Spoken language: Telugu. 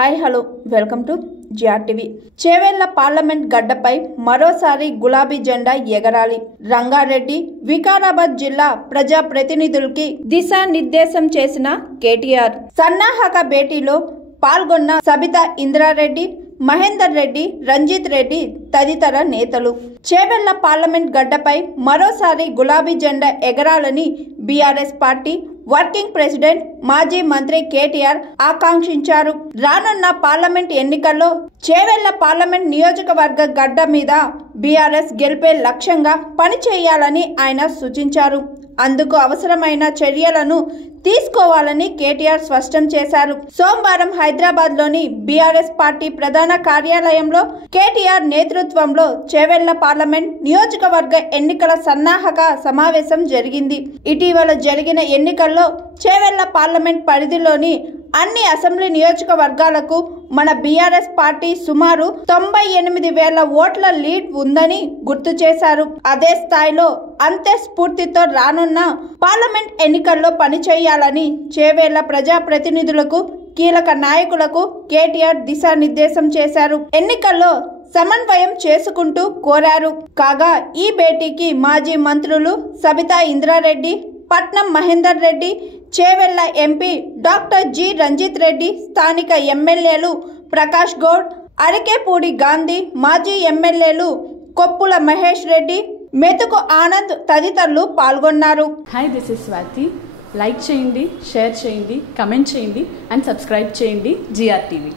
Hi hello welcome to GRTV. Chevella parliament గడ్డపై మరోసారి గులాబీ జెండా ఎగరాలి. రంగారెడ్డి, వికారాబాద్ జిల్లా ప్రజా ప్రతినిధులకి దిశానిర్దేశం చేసిన కేటీఆర్ సన్నాహక భేటీలో పాల్గొన్న సబితా ఇంద్రారెడ్డి, మహేందర్ రెడ్డి, రంజిత్ రెడ్డి తదితర నేతలు. చేవెళ్ల పార్లమెంట్ గడ్డపై మరోసారి గులాబీ జెండా ఎగరాలని బీఆర్ఎస్ పార్టీ వర్కింగ్ ప్రెసిడెంట్, మాజీ మంత్రి కేటీఆర్ ఆకాంక్షించారు. రానున్న పార్లమెంట్ ఎన్నికల్లో చేవెళ్ల పార్లమెంట్ నియోజకవర్గ గడ్డ మీద బీఆర్ఎస్ గెలిపే లక్ష్యంగా పనిచేయాలని ఆయన సూచించారు. అందుకు అవసరమైన చర్యలను తీసుకోవాలని కేటీఆర్ స్పష్టం చేశారు. సోమవారం హైదరాబాద్ లోని బీఆర్ఎస్ పార్టీ ప్రధాన కార్యాలయంలో కేటీఆర్ నేతృత్వంలో చేవెళ్ల పార్లమెంట్ నియోజకవర్గ ఎన్నికల సన్నాహక సమావేశం జరిగింది. ఇటీవల జరిగిన ఎన్నికల్లో చేవెళ్ల పార్లమెంట్ పరిధిలోని అన్ని అసెంబ్లీ నియోజకవర్గాలకు మన బీఆర్ఎస్ పార్టీ సుమారు 98,000 ఓట్ల లీడ్ ఉందని గుర్తు చేశారు. అదే స్థాయిలో అంతే స్ఫూర్తితో రానున్న పార్లమెంట్ ఎన్నికల్లో పనిచేయాలని చేవెళ్ల ప్రజా ప్రతినిధులకు, కీలక నాయకులకు కేటీఆర్ దిశానిర్దేశం చేశారు. ఎన్నికల్లో సమన్వయం చేసుకుంటూ కోరారు. కాగా ఈ భేటీకి మాజీ మంత్రులు Sabitha Indra Reddy, Patnam Mahender Reddy, Chevella MP doctor G Ranjith Reddy, స్థానిక ఎమ్మెల్యేలు ప్రకాష్ గౌడ్, అరికేపూడి గాంధీ, మాజీ ఎమ్మెల్యేలు కొప్పుల మహేష్ రెడ్డి, మెతుకు ఆనంద్ తదితరులు పాల్గొన్నారు. Hi, this is Swathi. Like చేయండి, షేర్ చేయండి, కమెంట్ చేయండి అండ్ సబ్స్క్రైబ్ చేయండి జిఆర్టీవీ.